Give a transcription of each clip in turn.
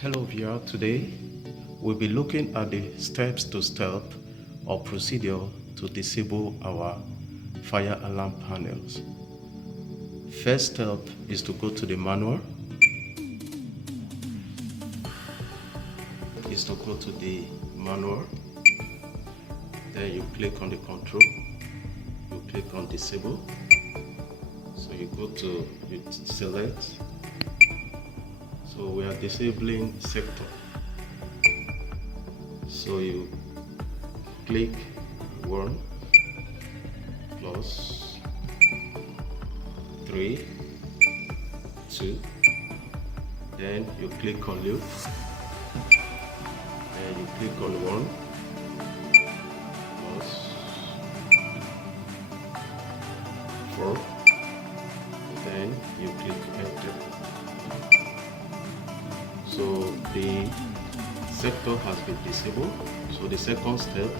Hello viewer, today we'll be looking at the step or procedure to disable our fire alarm panels. First step is to go to the manual, then you click on the control, you click on disable, so you select. So we are disabling sector, so you click 1 plus 3 2, then you click on loop, then you click on 1 plus 4, then you click enter. So the sector has been disabled. So the second step,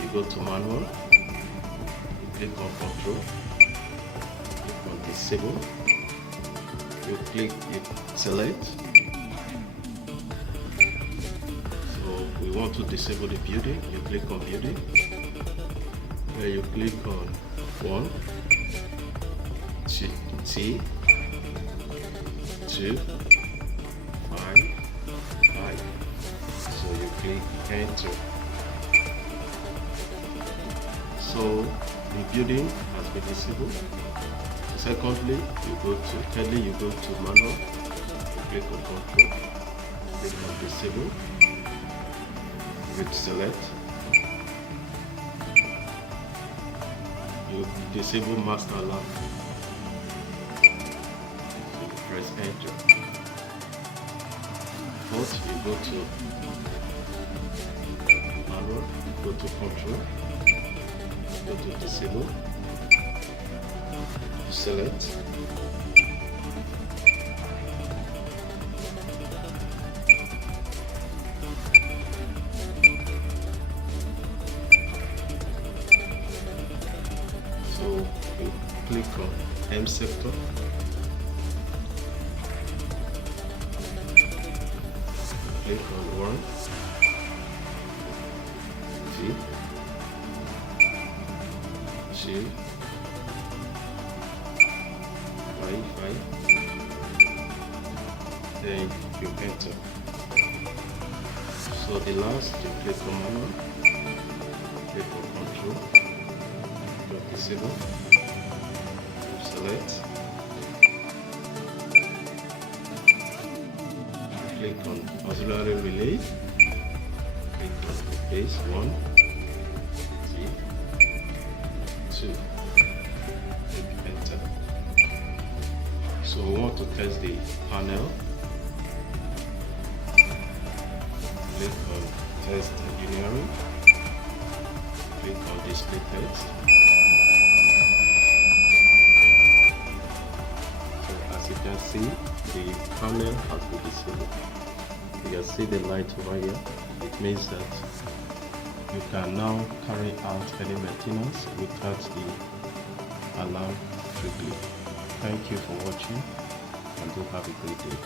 you go to manual, you click on control, click on disable, you select. So we want to disable the building, you click on building, then you click on 1, T, 2, 5. So you click enter. So the building has been disabled. Secondly, you go to manual, you click on control, click on disable, you select, you disable master alarm, you press enter. Fourth, you go to manual, go to control, go to disable, you select, so you click on M sector, click on 1, T, 2, 5, then you enter. So the last, you click on manual, click on control, go disable, you select, click on auxiliary relay, click on base 1, 2, click enter. So we want to test the panel, click on test engineering, click on display text. So as you can see, the panel has been disabled. You can see the light over here. It means that you can now carry out any maintenance without the alarm triggering. Thank you for watching and do have a great day.